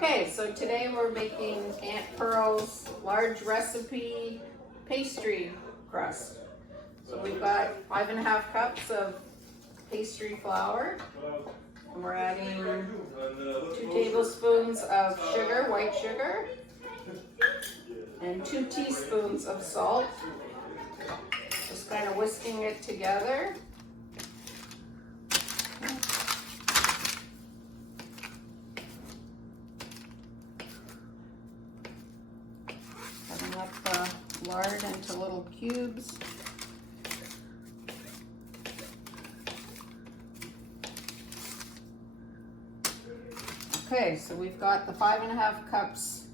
Okay, so today we're making Aunt Pearl's large recipe pastry crust. So we've got 5½ cups of pastry flour. And we're adding 2 tablespoons of sugar, white sugar, and 2 teaspoons of salt. Just kind of whisking it together. Cutting up lard into little cubes. Okay, so we've got the 5½ cups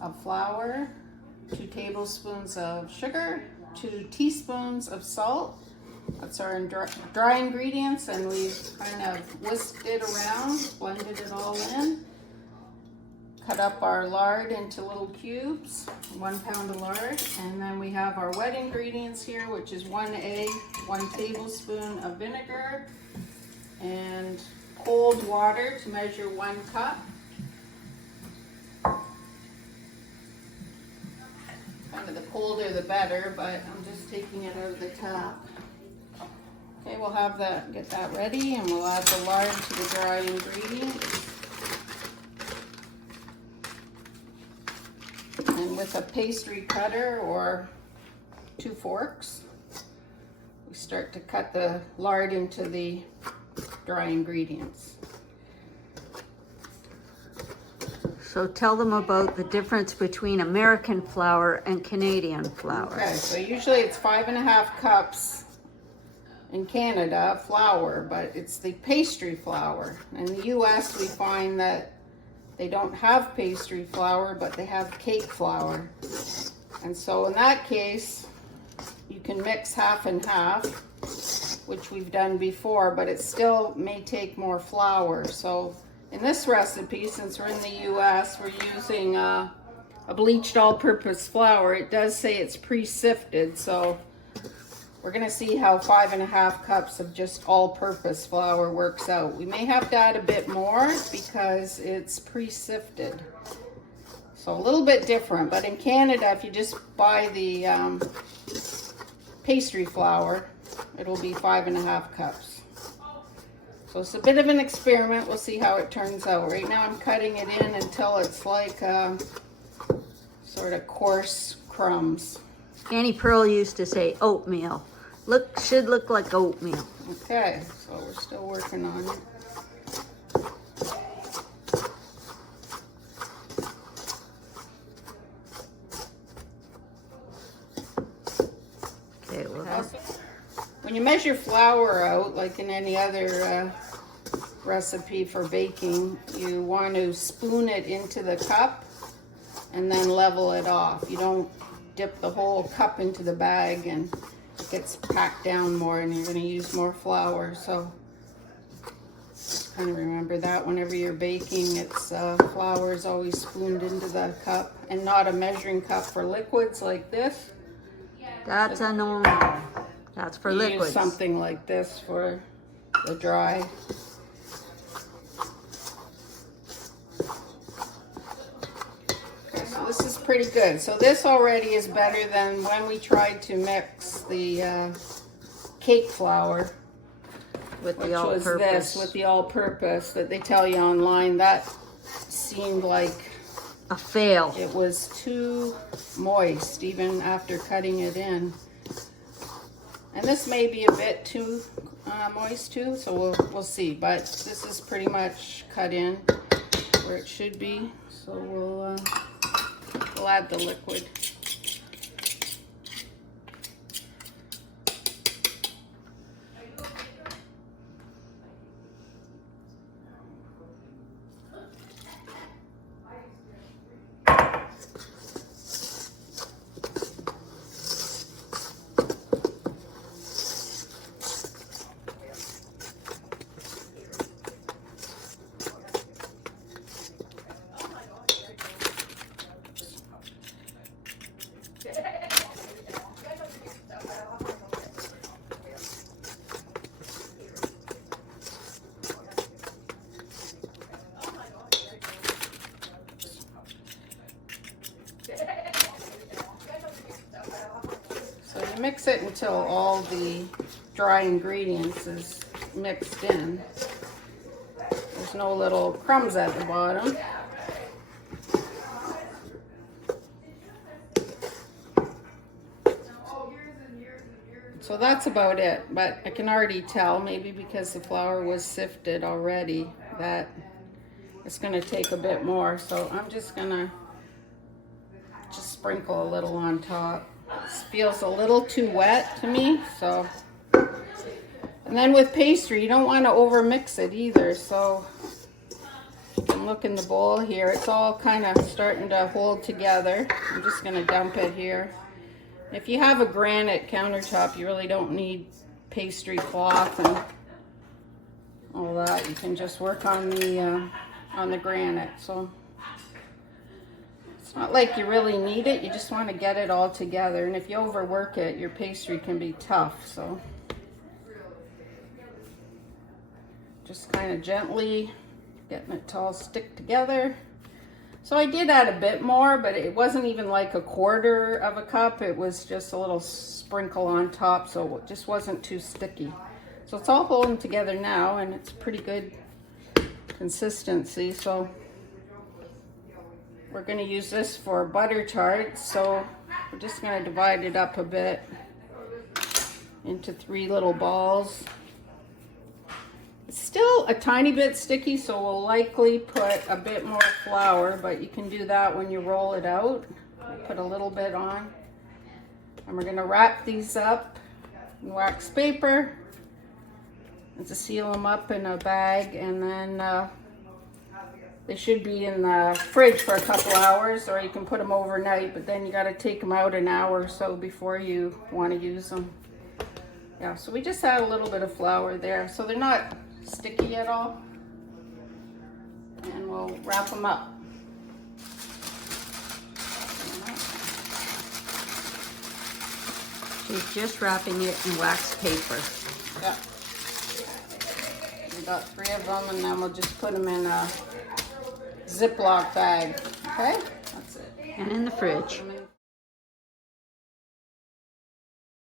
of flour, 2 tablespoons of sugar, 2 teaspoons of salt. That's our dry ingredients, and we've kind of whisked it around, blended it all in. Cut up our lard into little cubes, 1 pound of lard, and then we have our wet ingredients here, which is 1 egg, 1 tablespoon of vinegar, and cold water to measure 1 cup. Kind of the colder the better, but I'm just taking it out of the tap. Okay, we'll have that, get that ready, and we'll add the lard to the dry ingredients. And with a pastry cutter or 2 forks, we start to cut the lard into the dry ingredients. So tell them about the difference between American flour and Canadian flour. Okay, so usually it's 5½ cups in Canada flour, but it's the pastry flour. In the US we find that they don't have pastry flour, but they have cake flour. And so in that case, you can mix half and half, which we've done before, but it still may take more flour. So in this recipe, since we're in the US, we're using a bleached all-purpose flour. It does say it's pre-sifted, so we're gonna see how 5½ cups of just all-purpose flour works out. We may have to add a bit more because it's pre-sifted. So a little bit different, but in Canada, if you just buy the pastry flour, it'll be 5½ cups. So it's a bit of an experiment. We'll see how it turns out. Right now I'm cutting it in until it's like sort of coarse crumbs. Annie Pearl used to say oatmeal. Should look like oatmeal. Okay, so we're still working on it. Okay, well, when you measure flour out, like in any other recipe for baking, you want to spoon it into the cup and then level it off. You don't dip the whole cup into the bag and it gets packed down more and you're going to use more flour. So just kind of remember that whenever you're baking, it's flour is always spooned into the cup and not a measuring cup for liquids like this. that's a normal. That's for liquids. Use something like this for the dry. Okay, so this is pretty good. So this already is better than when we tried to mix the cake flour, With the all-purpose. with the all-purpose that they tell you online. That seemed like A fail. it was too moist even after cutting it in. And this may be a bit too moist too, so we'll see. But this is pretty much cut in where it should be. So we'll add the liquid. mix it until all the dry ingredients is mixed in. There's no little crumbs at the bottom. So that's about it, but I can already tell, maybe because the flour was sifted already, that it's gonna take a bit more. So I'm just gonna sprinkle a little on top. This feels a little too wet to me, so. And then with pastry, you don't wanna over mix it either. So you can look in the bowl here, it's all kind of starting to hold together. I'm just gonna dump it here. If you have a granite countertop, you really don't need pastry cloth and all that. You can just work on the granite. So it's not like you really need it. You just want to get it all together. And if you overwork it, your pastry can be tough. So just kind of gently getting it to all stick together. So I did add a bit more, but it wasn't even like a quarter of a cup. It was just a little sprinkle on top, so it just wasn't too sticky. So it's all holding together now, and it's pretty good consistency. So we're going to use this for butter tarts. So we're just going to divide it up a bit into 3 little balls. It's still a tiny bit sticky, so we'll likely put a bit more flour, but you can do that when you roll it out. I'll put a little bit on. And we're going to wrap these up in wax paper and to seal them up in a bag, and then they should be in the fridge for a couple hours, or you can put them overnight, but then you got to take them out an hour or so before you want to use them. Yeah, so we just add a little bit of flour there, so they're not sticky at all, and we'll wrap them up. She's just wrapping it in wax paper. Yeah, we got 3 of them, and then we'll just put them in a Ziploc bag. Okay, that's it. And in the fridge. Put 'em